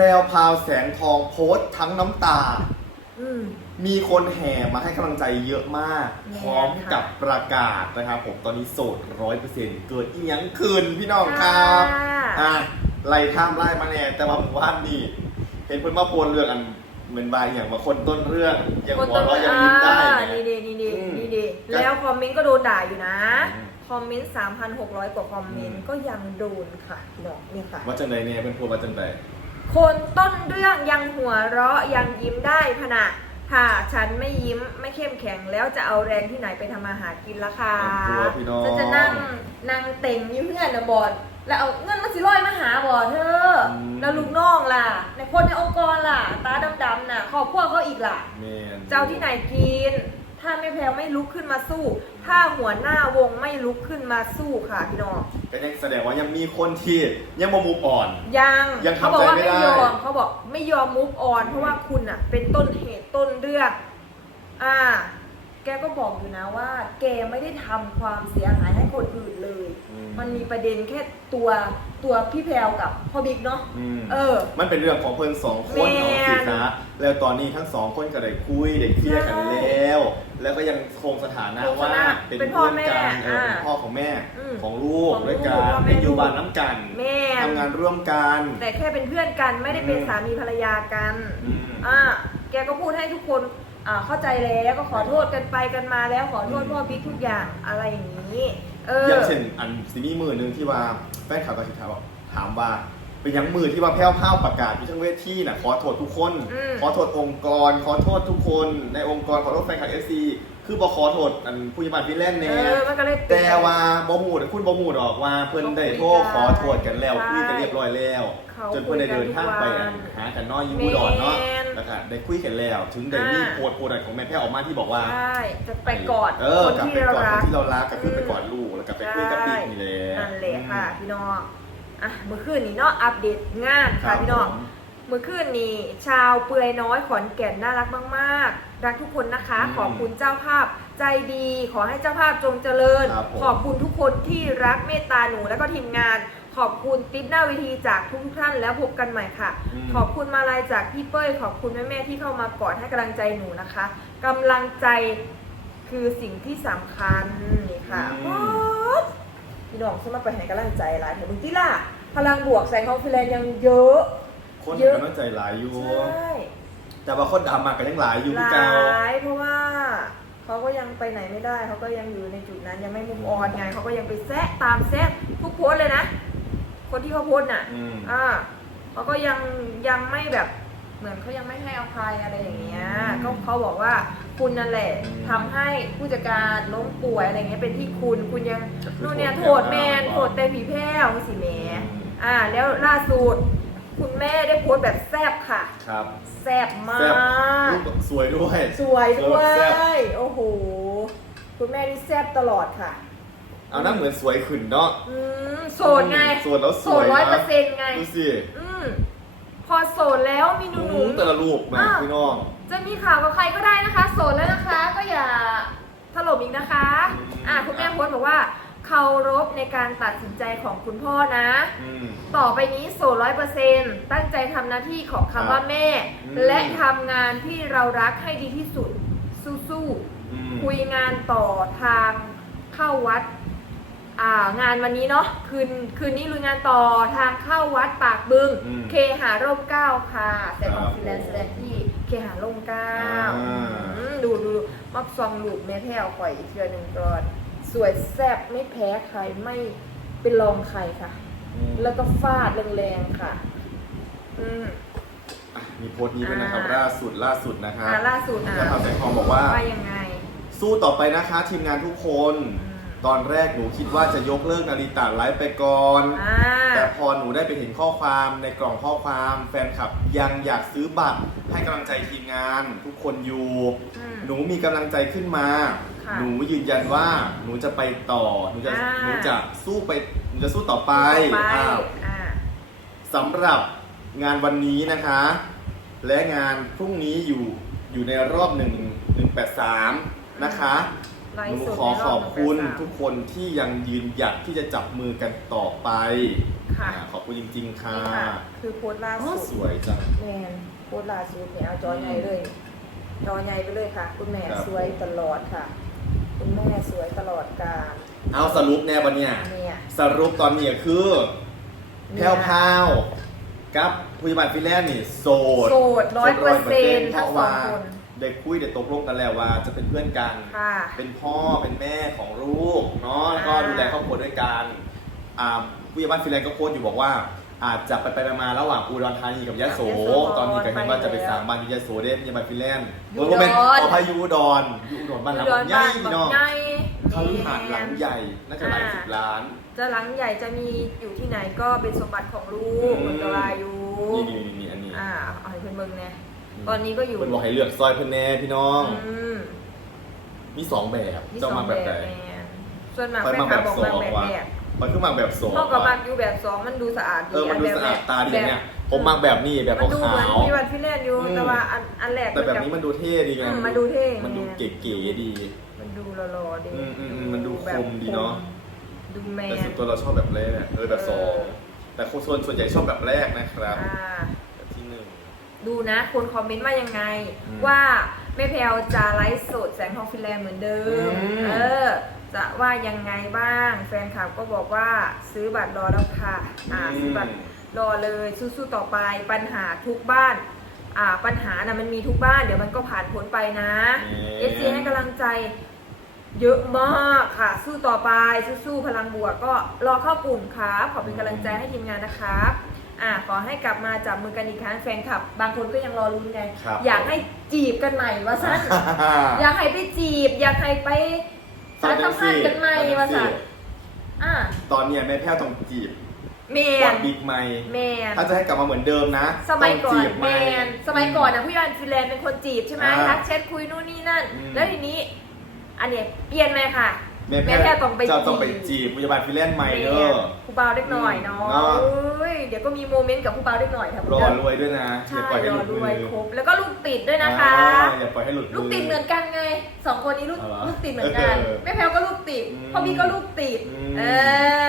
รวพราวแสงทองโพสต์ทั้งน้ำตา อืม มีคนแห่มาให้กำลังใจเยอะมาก แน่พร้อมกับประกาศนะครับผมตอนนี้โสดร้อยเปอร์เซ็นต์เกิดอีหยังคืนพี่น้องครับอะไล่ท่ามไล่มาแน่แต่ว่าผมว่านี่เห็นเพิ่นมาโพนเรื่องอันเหมือนบายอย่างมาคนต้นเรื่องยังคนหัวต้นเราะยังยิ้มได้อ่าไงนี่ดีนี่ดีอืมนี่ดีก็แล้วคอมเมนต์ก็โดนด่าอยู่นะ อืมคอมเมนต์ 3,600 กว่าคอมเมนอืต์ม ก็ยังโดนค่ะดอกนี่ค่ะ ว่าจังไรเนี่ยเพิ่นพูดว่าจังไร คนต้นเรื่องยังหัวเราะยังยิ้มได้พะนะถ้าฉันไม่ยิ้มไม่เข้มแข็งแล้วจะเอาแรงที่ไหนไปทำมาหากินละค่ะตัวพี่น้อง ฉันจะนั่งนั่งเต็งยิ้มเพื่อนนะบอดแล้วเอาเงินมาสิร้อยมาหาบอดเธออม แล้วลูกน้องล่ะ ในคนในองค์กรล่ะ ตาดำๆน่ะครอบครัวเขาอีกล่ะ แมนเจ้าที่ไหนกิน ถ้าไม่แพลวไม่ลุกขึ้นมาสู้ ถ้าหัวหน้าวงไม่ลุกขึ้นมาสู้ค่ะพี่น้อง ก็ยังแสดงว่ายังมีคนที่ยังมามูฟอ่อน ยังยังทำเขาบอกว่าใจไม่ไม่ได้ยอมเขาบอกไม่ยอมมุกออนเพราะว่าคุณอะ เป็นต้นเหตุต้นเรื่อง อ่าแกก็บอกอยู่นะว่า แกไม่ได้ทำความเสียหายให้คนอื่นเลยอืมมันมีประเด็นแค่ตัวตัวพี่แพลวกับพ่อบิ๊กเนาะอืมเออ มันเป็นเรื่องของเพิ่นสองคนแม่นเนาะสินะแล้วตอนนี้ทั้งสองคนก็ได้คุยได้เคลียร์กันใช่แล้ว แล้วก็ยังคงสถานะคงสว่าถานะเป็นเป็นพ่อเพื่อนกันแม่เออเป็นอ่าพ่อของแม่อืมของลูกของด้วยลูกกันพ่อแม่เป็นอยู่ลูกบ้านน้ำกันแม่ทำงานร่วมกัน แต่แค่เป็นเพื่อนกันไม่ได้เป็นอืมสามีภรรยากันอืมอ่าแกก็พูดให้ทุกคนอ่า เข้าใจแล้วก็ขอโทษกันไปกันมาแล้วขอโทษอืมพ่อบิ๊กทุกอย่างอะไรอย่างนี้ เอออย่างเช่นอันซีนี่มือหนึ่งที่ว่าแฟนข่าวตาชิถามว่าถามว่าเป็นยังมือที่ว่าแพ้วพ้าวประกาศอยู่ทั้งเวทีน่ะขอโทษทุกคนอืมขอโทษองค์กร ขอโทษทุกคนในองค์กรขอโทษแฟนคลับเอฟซี คือบอกขอโทษอันผู้ยิบัตรฟินแลนด์เอแน่อมันก็เลยเป็นแต่ว่าบอมูดคุณบอมูดออกว่าเพิ่นได้โทษขอโทษกันแล้วใช่คุยกันเรียบร้อยแล้ว เขาจนเพิ่นได้เดินทางไปคุยกันทุกวันหากันเนอกยูบูดอนเนาะแม่นแล้วก็ได้คุยกันแล้ว ถึงได้มีอ่า โพสต์โพสต์ของแม่แพ้วออกมาที่บอกว่า ใช่จะไปกอดเออคนกลับที่ไปเรากอดครันก ที่เรารักก็คือไปกอดลูกแล้วก็ไปคุยกับปิ๊กนี่แหละ นั่นแหละค่ะพี่น้อง อะเมื่อคืนนี้เนาะอัปเดตงานครัค่ะบพี่น้อง ผม เมื่อคืนนี้ ชาวเปือยน้อยขอนแก่นน่ารักมาก ๆ รักทุกคนนะคะ อืมขอบคุณเจ้าภาพใจดี ขอให้เจ้าภาพจงเจริญ ครับผมขอบคุณทุกคนที่รักเมตตาหนูและก็ทีมงาน ขอบคุณติ๊บหน้าเวทีจากทุกๆท่านแล้วพบกันใหม่ค่ะ อืม ขอบคุณมาลายจากพี่เป้ย ขอบคุณแม่ๆที่เข้ามากอดให้กำลังใจหนูนะคะกำลังใจคือสิ่งที่สำคัญนี่ค่ะอืมโอ๊ยพี่น้องฉันมาไปให้กำลังใจหลายเถอะมึงที่ล่ะพลังบวกแสงของฟิแลนซ์ยังเยอะ คนเยอะ กำลังใจหลายอยู่ ใช่แต่ว่าคนดำมากันยังหลายอยู่หคือลเก่าายเพราะว่าเขาก็ยังไปไหนไม่ได้เขาก็ยังอยู่ในจุดนั้นยังไม่มุมออนไงเขาก็ยังไปแซะตามแซะทุกโพสต์เลยนะ คนที่เขาโพสต์น่ะอืม อ่าเขาก็ยังยังไม่แบบ เหมือนเขายังไม่ให้อภัยอะไรอย่างเงี้ยอืมก็เขาบอกว่าคุณนั่นแหละอืมทำให้ผู้จัดการล้มป่วยอะไรเงี้ยเป็นที่คุณคุณยังก็คือนู่นเนี่ยโทโทษษแมนแพ้วโทษแต่ผีแพ้วสิแหมอืมอ่าแล้วล่าสุด คุณแม่ได้โพสต์แบบแซบค่ะ ครับแซบมาแซ่บกลูกสวยด้วย สวยด้วแซ่บยโอ้โห คุณแม่นี่แซบตลอดค่ะ เอานั่นเหมือนสวยขึ้นเนาะอืมโสดไงโสดแล้วสโสวดยร้อยนะเปอร์เซ็นต์ไง ดูสิ อืมพอโสดแล้วมีหนุ่อืมมแต่ละรูปแม่อ้าวพี่น้องๆจะมีข่าวกับใครก็ได้นะคะ โสดแล้วนะคะ ก็อย่าถล่มอีกนะคะอืมอะคุณแม่โพสต์บอกว่า เคารพในการตัดสินใจของคุณพ่อนะ อืม ต่อไปนี้โสดร้อยเปอร์เซ็นต์ตั้งใจทำหน้าที่ของคำว่าแม่ อืม และทำงานที่เรารักให้ดีที่สุด สู้ๆอืมคุยงานต่อทางเข้าวัด อ่างานวันนี้เนาะคืนคืนนี้ลุยงานต่อทางเข้าวัดปากบึง อืมเคหาร่มเกล้าค่ะแต่ของครับฟรีแลนซ์แสดงที่เคหาร่มเกล้าอ่า อืมดูดูมักซองลูกแม่แพ้วข่อยอีกเทือหนึ่งก่อน สวยแซ่บไม่แพ้ใครไม่เป็นรองใครค่ะ อืมแล้วก็ฟาดแรงๆค่ะ อืม อะมีโพสต์นี้ด้วยนะครับอ่า ล่าสุดล่าสุดนะครับอ่าล่าสุดอะแล้วทางแสงทองบอกว่า ว่ายังไง สู้ต่อไปนะคะ ทีมงานทุกคน อืม ตอนแรกหนูคิดว่าจะยกเลิกนาฬิตาไลฟ์ไปก่อน อ่า แต่พอหนูได้ไปเห็นข้อความในกล่องข้อความ แฟนคลับยังอยากซื้อบัตรให้กำลังใจทีมงาน ทุกคนอยู่ อืม หนูมีกำลังใจขึ้นมา ค่ะ หนูยืนยันว่าหนูจะไปต่อ หนูจะ อ่า หนูจะสู้ไป หนูจะสู้ต่อไปต่อไปอ้าวอ่า สำหรับงานวันนี้นะคะ และงานพรุ่งนี้อยู่ อยู่ในรอบหนึ่งหนึ่งแปดสามนะคะ ไลหนูฟ์สดขอในรขออบบคุณหนึ่งแปดสาม ทุกคนที่ยังยืนหยัดที่จะจับมือกันต่อไปค่ะ อ่าขอบคุณจริง ๆ ค่ะ นี่ค่ะ คือโพสต์ล่าอ๋อสุดสวยจัง แมนโพสต์ล่าสุดเนี่ยเอาจอใหญ่เลย จอใหญ่ไปเลยค่ะ คุณแม่ครับ สวยตลอดค่ะ คุณแม่สวยตลอดกาลเอาสรุปแน่บันเนี่ยเนี่ยสรุปตอนนี้คือแพเนี่ลยวพราวกับผู้ใหญ่ฟินแลนด์นี่โสดโสด100%โสด100%ทั้งเพราะว่าสองคนได้คุยได้ตกลงกันแล้วว่าจะเป็นเพื่อนกัน ค่ะ เป็นพ่อเป็นแม่ของลูกเนาะแล้วก็อ่าดูแลครอบครัวด้วยกันอ่าผู้ใหญ่บ้านฟินแลนด์ก็โพสต์อยู่บอกว่า อาจจะไปไปๆมาๆระหว่างอุดรธานีกับยะโส ตอนนี้ก็เห็นว่าจะไปสร้างบ้านอยู่ยะโสเด้ผู้ใหญ่บ้านฟินแลนด์อยู่โดยว่าเป็นอุดรพอพายุอุดรอยู่อุดรบ้านหลังอุดรใหญ่บ้านพี่น้องใหญ่เขาลือหาดหลังใหญ่น่าจะหลายสิบล้าน จะหลังใหญ่จะมีอยู่ที่ไหนก็เป็นสมบัติของลูกอืมมันก็ลาอยู่นี่นี่นี่อันนี้อ่าเอาให้เพื่อนเบิ่งเนี่ยตอนนี้ก็อยู่เพิ่นบอกให้เลือกซอยเพิ่นแน่พี่น้องอืมมีสองแบบมีเจ้าสอมางแบบไหนแม่ส่วนมากไปแฟนมาคแบลับบบอกสอมางแบบว่ะแรก มันคือมาแบบสองพ่อกับว่ะมากอยู่แบบสองมันดูสะอาดดีเออมันดูแบบสะอาดตาดีอย่างเนี้ยผมมาอืแบบนี้แบบมันดูเหขามือนวมีวันฟินแลนด์อยู่อืมแต่ว่าอันอันแรกๆแต่แบบกับนี้มันดูเท่ดีไงอืมมันดูเท่มันดูเก๋ๆดี มันดูหล่อๆดีอืมอืมอืมมันดูแบบคมดีเนอะดูแมแต่นส่วนตัวเราชอบแบบแรกเออแบบสองเออแต่คนส่วนส่วนใหญ่ชอบแบบแรกนะครับอ่าแบบที่หนึ่งดูนะคนคอมเมนต์ว่ายังไงอืมว่าแม่แพลวจะไลฟ์สดแสงทองฟินแลนด์เหมือนเดิมอืมเออ จะว่ายังไงบ้าง แฟนคลับก็บอกว่าซื้อบัตรรอแล้วค่ะอ่าซื้อบัตรรอเลยสู้ๆต่อไปปัญหาทุกบ้านอ่าปัญหานะมันมีทุกบ้านเดี๋ยวมันก็ผ่านพ้นไปนะเอซีให้กำลังใจ เยอะมากค่ะ สู้ต่อไปสู้ๆพลังบวกก็รอเข้ากลุ่มครับขอเป็นกำลังใจให้ทีมงานนะครับอ่าขอให้กลับมาจับมือกันอีกครั้งแฟนคลับ บางคนก็ยังรอรุ้นไงครับ อยากให้จีบกันใหม่ว่าสั้น อยากให้ไปจีบ อยากให้ไป สารสัมพันธ์กันใหม่ว่าสั้นอ่าตอนเนี้ยแม่แพ้วต้องจีบแมก่อนนบิ๊กไมค์แมนถ้าจะให้กลับมาเหมือนเดิมนะสมัยก่อต้นงจีบแมไค์นสมัยก่อนนะผู้ใหญ่ฟินแลนด์เป็นคนจีบใช่ไหมอ่าทักแชทคุยนู่นนี่นั่นอืมแล้วทีนี้ อันเนี้ยเปลี่ยนไหมค่ะ แม่แม่แพ้แพ้วต้องไปเจ้าต้องไปจีบจีบพยาบาลฟิแลนซ์ใหม่เด้อครูเบาเล็กหน่อยเนาะเนาะเอ้ยเดี๋ยวก็มีโมเมนต์กับครูเบาเล็กหน่อยค่ะรอรวยด้วยนะใช่อย่าปล่อยให้รหอลุดรมืวยอครบแล้วก็ลูกติดด้วยนะคะอ่าอย่าปล่อยให้หลุดมือลูกติดเหมือนกันไงสองคนนี้ลูกเอาเหรอลูกติดเหมือนกันเออแม่แพลวก็ลูกติดอืมพ่อพี่ก็ลูกติดอืมเอ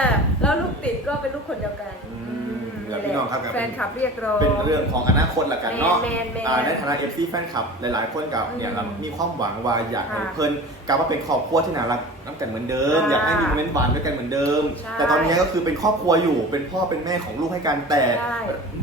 อแล้วลูกติดก็เป็นลูกคนเดียวกันอืมอืมแล้วพี่น้องครับแฟนคลับเรียกร้องเป็นเรื่องของอนาคตละกันเนาะแมนแมนอ่าในฐานะเอฟซีแฟนคลับหลาย ๆ คนกับเนี่ยอืมเรามีความหวังว่าอยากให้ค่ะเพิ่นกลับมาเป็นครอบครัวที่น่ารัก น้ำกันเหมือนเดิมค่ะอยากให้มีโมเมนต์หวานด้วยกันเหมือนเดิม ใช่แต่ตอนนี้ก็คือเป็นครอบครัวอยู่ เป็นพ่อเป็นแม่ของลูกให้กันแต่ ใช่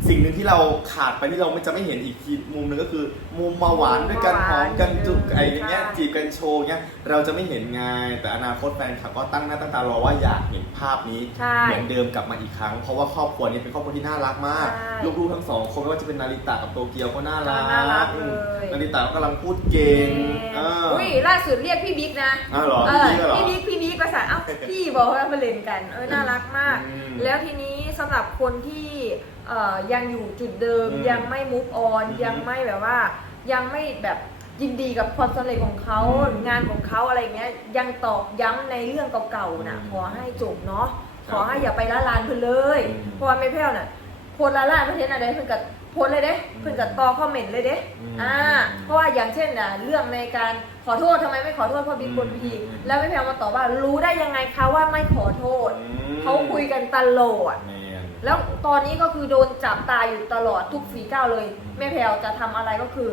สิ่งหนึ่งที่เราขาดไปที่เราไม่จะไม่เห็นอีกทีมุมหนึงก็คือ มุมมาหวานด้วยกันมุมหมาอหวานมกันจุกไอ้อย่างเงี้ยใช่ จีบกันโชว์เงี้ยเราจะไม่เห็นไงแต่อนาคตแฟนคลับก็ตั้งหน้าตั้งตารอว่าอยากเห็นภาพนี้ ใช่ เหมือนเดิมกลับมาอีกครั้ง เพราะว่าครอบครัวนี้เป็นครอบครัวที่น่ารักมาก ใช่ลูกๆทั้งสองคนไม่ว่าจะเป็นนาริตะกับโตเกียวก็น่ารักน่ารักเลยอืมนาริตะก็กำลังพูดเก่งเอออุ้ย ล่าสุดเรียกพี่บิ๊กนะอ้าวเหรอเอพี่อบิ๊กเหรอพี่บิ๊กพี่บิ๊กภาษาเอ้าพี่บอกว่ามาเล่นกันเออน่ารักมาก อืมแล้วทีนี้สำหรับคนที่เอ่อยังอยู่จุดเดิมอืมยังไม่มุกออนอืมยังไม่แบบว่า ยังไม่แบบยินดีกับความสำเร็จของเขาอืมงานของเขาอะไรเงี้ยยังตอกย้ำในเรื่องเก่าๆนะอืมขอให้จบเนาะครับขอให้อย่าไปละลานเพิ่นเลยอืม เพราะว่าไม่แพ้วน่ะโพสต์ละลานเพิ่นเห็นอะไรเพิ่นก็ โพสต์เลยเด้เพิ่นก็ต่อคอมเมนต์เลยเด้อืมอ่าเพราะว่าอย่างเช่นน่ะเรื่องในการขอโทษทำไมไม่ขอโทษพ่อบิ๊กบนพีอืมแล้วไม่แพ้วมาตอบว่ารู้ได้ยังไงคะว่าไม่ขอโทษอืมเขาคุยกันตลอดแมนแล้วตอนนี้ก็คือโดนจับตาอยู่ตลอดทุกฝีก้าวเลยอืมแม่แพลวจะทำอะไรก็คือ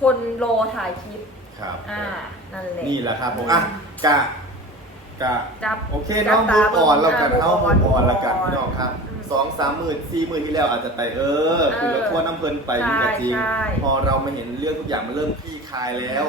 คนรอถ่ายคลิปครับอ่านั่นแหละนี่แหละครับผมอะกะกะจับโอเคจัเน้องบมูตาก่อนแล้วกันเบิ่งเท้าอ่ามูก่อนแล้วกัน move on พี่น้องครับอืม สองสามหมื่นสี่หมื่นที่แล้วอาจจะไปเออคือเออละทั่วน้ำเพลินไปใช่นี่ก็จริงใช่พอเรามาเห็นเรื่องทุกอย่างมันเริ่มคลี่คลายแล้ว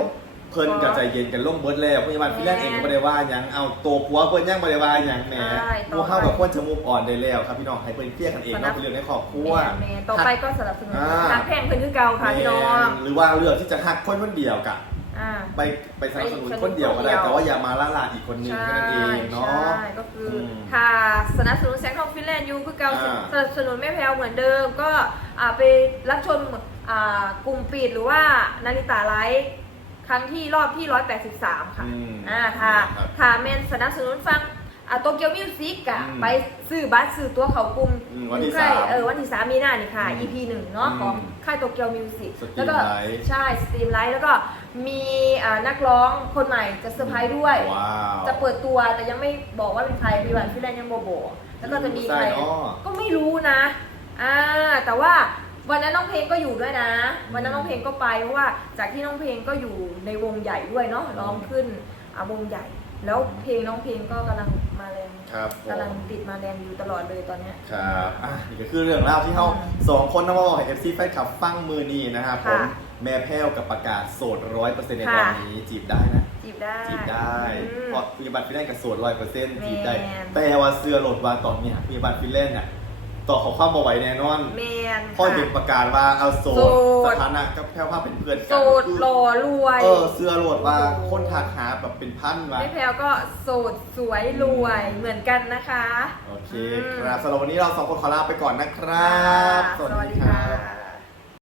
เพลินพอกับใจเย็นกันล่มเบิร์ดแล้วพยาบาลแม่พี่แรกเองก็ไม่ได้ว่าหยังเอาตัวผัวเพิ่นยังไม่ได้ว่าหยังแหมใช่ต่อมูไปเข้ากับควรจะมูฟออนได้แล้วครับพี่น้องให้เพิ่นเคลียร์กันเองเนาะเป็นเรื่องในครอบครัวแม่ต่อไปก็สนับสนุนอ่าทางแพ่งเพิ่นคือเก่าค่ะพี่น้องหรือว่าเลือกที่จะหักคนคนเดียวกับอ่าไปไปสนับสนุนไปสนับสนุนคนเดียวก็ได้คนเดียวแต่ว่าอย่ามาล่าลานอีกคนนึงใช่แค่นั้นเองเนาะใช่ก็คืออมถ้าสนับสนุนแสงทองฟิน แลนด์อยู่คือเก่าอ่า สนับสนุนแม่แพลวเหมือนเดิม ก็อ่าไปรับชมอ่ากลุ่มปิดหรือว่านาริตาไลฟ์ครั้งที่รอบที่ 183 ค่ะอืมอ่าถ้าครับถ้าเมนสนับสนุนฟังอะโตเกียวมิวสิกอะอืมไปซื้อบัตรซื้อตัวเขากลุ่มอืมวันที่อยู่ใกล้สามเออวันที่สามมีนานี่ค่ะ อืม EP หนึ่งเนาะอืมของค่ายโตเกียวมิวสิก สตรีมแล้วก็ไลฟ์ ใช่สตรีมไลฟ์แล้วก็มีอ่านักร้องคนใหม่จะเซอร์ไพรส์ด้วย ว้าว จะเปิดตัวแต่ยังไม่บอกว่าเป็นใครมีวันพี่แรนยังโบโบ แล้วก็จะมีใครใช่เนาะก็ไม่รู้นะอ่าแต่ว่าวันนั้นน้องเพลงก็อยู่ด้วยนะ วันนั้นน้องเพลงก็ไปเพราะว่าจากที่น้องเพลงก็อยู่ในวงใหญ่ด้วยเนาะร้องขึ้นอ่าวงใหญ่ แล้วเพลงน้องเพลงก็กำลังมาแรงครับผมกำลังติดมาแรงอยู่ตลอดเลยตอนเนี้ยครับอะนี่ก็คือเรื่องราวที่เขาอืมสองคนนำมาบอกให้เอฟซีแฟนคลับฟังมือนี้นะครับผมค่ะแม่แพ้วกับประกาศโสดร้อยเปอร์เซ็นต์ในค่ะตอนนี้จีบได้นะ จีบได้ จีบได้อืม เพราะพยาบาลฟินแลนด์กับโสดร้อยเปอร์เซ็นต์แมนจีบได้แต่ว่าเสื้อโหลดวางตอนเนี้ยพยาบาลฟินแลนด์น่ะต่อเขาเข้ามาไว้แน่นอนแมนพ่อค่ะ เด็กประกาศว่าเอาโสโสดดสถานะกับแพ้วภาพเป็นเพื่อนโสกันดคือหล่อรวย เออเสื้อโหลดว่าคนทักหาแบบเป็นพันมาแม่แพลวก็โสดสวยรวยเหมือนกันนะคะโอเคอืมครับสำหรับวันนี้เราสองคนขอลาไปก่อนนะครับ สวัสดีค่ะ